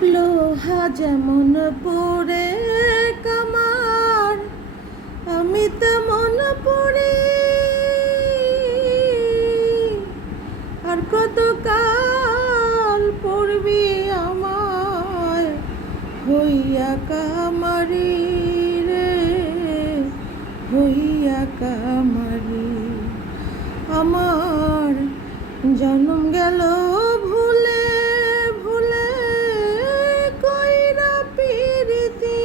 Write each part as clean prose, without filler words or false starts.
লোহা যেমন পড়ে কামার, আমি তেমন পড়ি। আর কত কাল পড়বি আমায় হইয়া কামারি রে, হইয়া কামারি। আমার জন্ম গেল ভুলে ভুলে কইরা পিরিতি,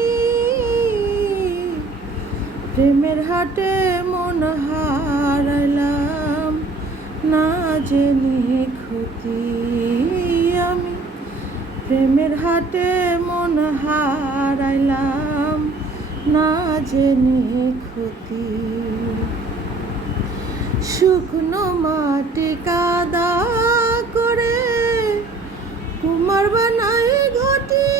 প্রেমের হাটে মন হারাইলাম না জেনে ক্ষতি। আমি প্রেমের হাটে মন হারাইলাম না জেনে ক্ষতি। শুকনো মাটি কাদা করে কুমার বানাই ঘটি,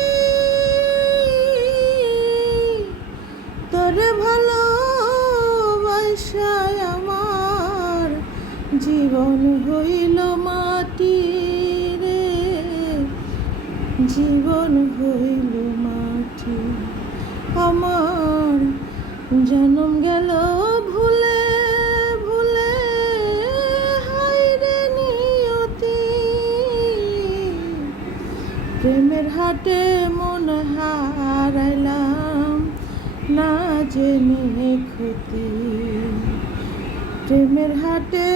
তোরে ভালোবাসায় আমার জীবন হইল মাটি রে, জীবন হইল মাটি। আমার জন্ম গেল ভুলে ভুলে হায়রে নিয়তি, প্রেমের হাটে মন হারাইলাম না জেনে ক্ষতি। প্রেমের হাটে